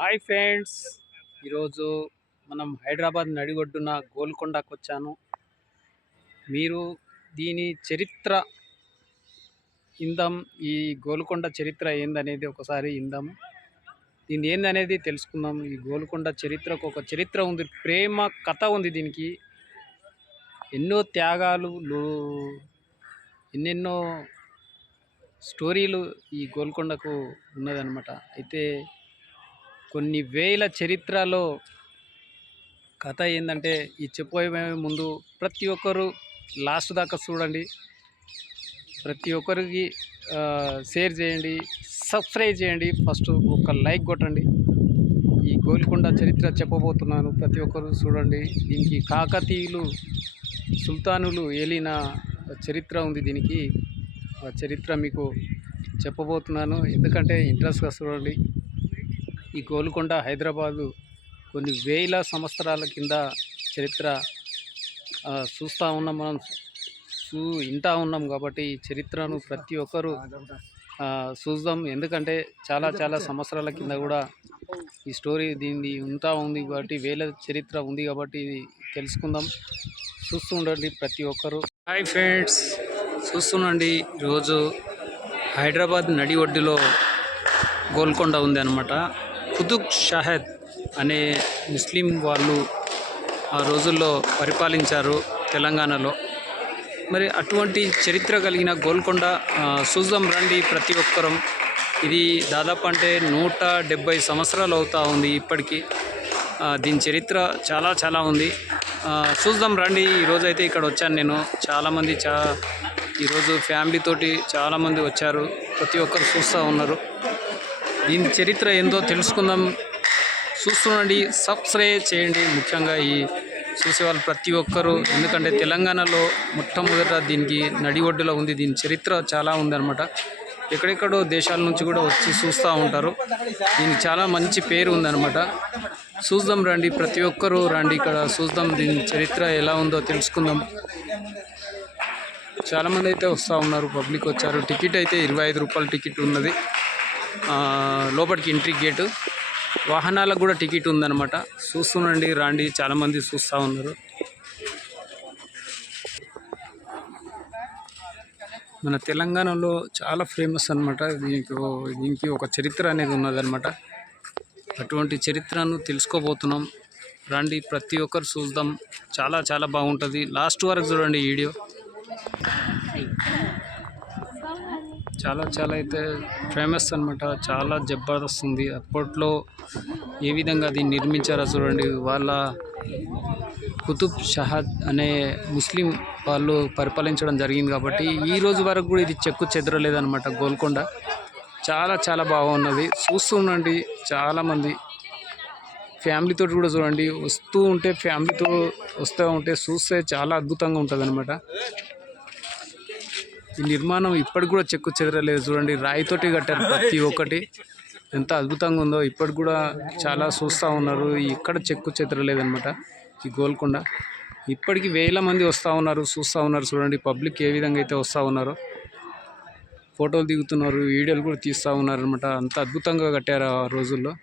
Hi friends, ఈరోజు మనం హైదరాబాద్ నడిగొడ్డున గోల్కొండకు వచ్చాను. మీరు దీని చరిత్ర ఇందాం. ఈ గోల్కొండ చరిత్ర ఏందనేది ఒకసారి ఇందాము. దీని ఏందనేది తెలుసుకుందాం. ఈ గోల్కొండ చరిత్రకు ఒక చరిత్ర ఉంది, ప్రేమ కథ ఉంది. దీనికి ఎన్నో త్యాగాలు, ఎన్నెన్నో స్టోరీలు ఈ గోల్కొండకు ఉన్నదన్నమాట. అయితే కొన్ని వేల చరిత్రలో కథ ఏంటంటే, ఈ చెప్పబోయే ముందు ప్రతి ఒక్కరు లాస్ట్ దాకా చూడండి. ప్రతి ఒక్కరికి షేర్ చేయండి, సబ్స్క్రైబ్ చేయండి. ఫస్ట్ ఒక లైక్ కొట్టండి. ఈ గోల్కొండ చరిత్ర చెప్పబోతున్నాను, ప్రతి ఒక్కరు చూడండి. దీనికి కాకతీయులు సుల్తానులు ఏలిన చరిత్ర ఉంది. దీనికి ఆ చరిత్ర మీకు చెప్పబోతున్నాను, ఎందుకంటే ఇంట్రెస్ట్గా చూడండి. ఈ గోల్కొండ హైదరాబాదు కొన్ని వేల సంవత్సరాల కింద చరిత్ర చూస్తూ ఉన్నాం, మనం వింటూ ఉన్నాం. కాబట్టి ఈ చరిత్రను ప్రతి ఒక్కరూ చూద్దాం, ఎందుకంటే చాలా చాలా సంవత్సరాల కింద కూడా ఈ స్టోరీ దీన్ని ఉంటా ఉంది. కాబట్టి వేల చరిత్ర ఉంది, కాబట్టి తెలుసుకుందాం. చూస్తూ ఉండండి ప్రతి ఒక్కరు. హాయ్ ఫ్రెండ్స్, చూస్తుండండి. ఈరోజు హైదరాబాద్ నడి ఒడ్డులో గోల్కొండ ఉంది అన్నమాట. కుతుబ్ షాహద్ అనే ముస్లిం వాళ్ళు ఆ రోజుల్లో పరిపాలించారు తెలంగాణలో. మరి అటువంటి చరిత్ర కలిగిన గోల్కొండ చూద్దాం రండి ప్రతి ఒక్కరం. ఇది దాదాపు అంటే 170 సంవత్సరాలు అవుతూ ఉంది ఇప్పటికీ. దీని చరిత్ర చాలా చాలా ఉంది, చూద్దాం రండి. ఈరోజైతే ఇక్కడ వచ్చాను నేను. చాలామంది ఈరోజు ఫ్యామిలీతోటి చాలామంది వచ్చారు, ప్రతి ఒక్కరు చూస్తూ ఉన్నారు. దీని చరిత్ర ఏందో తెలుసుకుందాం. చూస్తుండండి, సబ్స్క్రైబ్ చేయండి. ముఖ్యంగా ఈ చూసే వాళ్ళు ప్రతి ఒక్కరు, ఎందుకంటే తెలంగాణలో మొట్టమొదట దీనికి నడి ఒడ్డులో ఉంది. దీని చరిత్ర చాలా ఉందన్నమాట. ఎక్కడెక్కడో దేశాల నుంచి కూడా వచ్చి చూస్తూ ఉంటారు. దీనికి చాలా మంచి పేరు ఉందన్నమాట. చూద్దాం రండి, ప్రతి ఒక్కరూ రండి, ఇక్కడ చూద్దాం. దీని చరిత్ర ఎలా ఉందో తెలుసుకుందాం. చాలామంది అయితే వస్తూ ఉన్నారు, పబ్లిక్ వచ్చారు. టికెట్ అయితే 25 రూపాయల టికెట్ ఉన్నది. లోపలికి ఎంట్రీ గేటు. వాహనాలకు కూడా టికెట్ ఉందన్నమాట. చూస్తుండండి, రాండి, చాలామంది చూస్తూ ఉన్నారు. మన తెలంగాణలో చాలా ఫేమస్ అనమాట. దీనికి ఒక చరిత్ర అనేది ఉన్నదన్నమాట. అటువంటి చరిత్రను తెలుసుకోబోతున్నాం. రండి, ప్రతి ఒక్కరు చూద్దాం. చాలా చాలా బాగుంటుంది. లాస్ట్ వరకు చూడండి వీడియో. చాలా చాలా అయితే ఫేమస్ అనమాట. చాలా జబర్దస్త్ ఉంది. అప్పట్లో ఏ విధంగా దీన్ని నిర్మించారో చూడండి. వాళ్ళ కుతుబ్ షాహద్ అనే ముస్లిం వాళ్ళు పరిపాలించడం జరిగింది. కాబట్టి ఈ రోజు వరకు కూడా ఇది చెక్కు చెదరలేదన్నమాట. గోల్కొండ చాలా చాలా బాగున్నది. చూస్తూ ఉండండి. చాలామంది ఫ్యామిలీతో కూడా చూడండి. వస్తూ ఉంటే ఫ్యామిలీతో వస్తూ ఉంటే చూస్తే చాలా అద్భుతంగా ఉంటుంది అనమాట. ఈ నిర్మాణం ఇప్పటికి కూడా చెక్కు చెదరలేదు. చూడండి, రాయితోటి కట్టారు ప్రతి ఒక్కటి. ఎంత అద్భుతంగా ఉందో ఇప్పటికి కూడా చాలా చూస్తూ ఉన్నారు. ఇక్కడ చెక్కు చెదరలేదన్నమాట ఈ గోల్కొండ. ఇప్పటికి వేల మంది వస్తూ ఉన్నారు, చూస్తూ ఉన్నారు. చూడండి పబ్లిక్ ఏ విధంగా అయితే వస్తూ ఉన్నారో, ఫోటోలు దిగుతున్నారు, వీడియోలు కూడా తీస్తూ ఉన్నారు అనమాట. అంత అద్భుతంగా కట్టారు ఆ రోజుల్లో.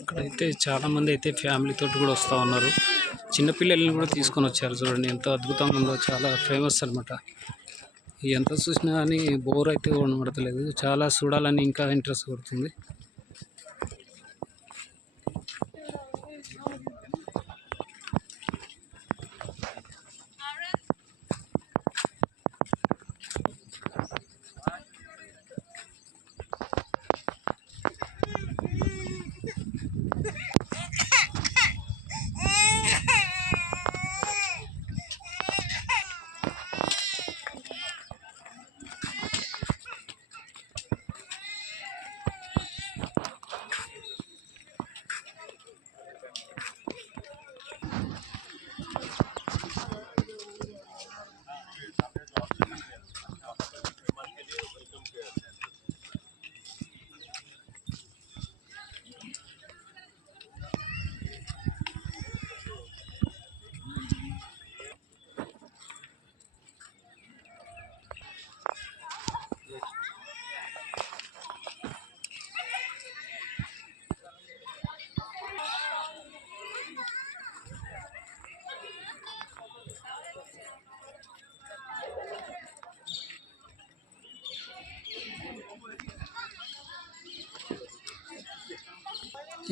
ఇక్కడైతే చాలామంది అయితే ఫ్యామిలీతో కూడా వస్తూ ఉన్నారు. చిన్నపిల్లల్ని కూడా తీసుకొని వచ్చారు. చూడండి ఎంత అద్భుతంగా ఉందో. చాలా ఫేమస్ అనమాట. ఎంత చూసినా కానీ బోర్ అయితే ఉండబడతలేదు. చాలా చూడాలని ఇంకా ఇంట్రెస్ట్ పడుతుంది.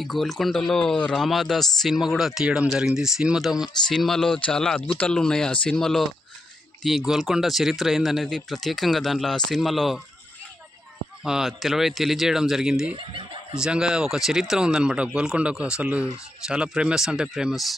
ఈ గోల్కొండలో రామాదాస్ సినిమా కూడా తీయడం జరిగింది. సినిమాలో చాలా అద్భుతాలు ఉన్నాయి. ఆ సినిమాలో ఈ గోల్కొండ చరిత్ర ఏందనేది ప్రత్యేకంగా దాంట్లో ఆ సినిమాలో తెలియజేయడం జరిగింది. నిజంగా ఒక చరిత్ర ఉందన్నమాట గోల్కొండకు. అసలు చాలా ఫేమస్ అంటే ఫేమస్.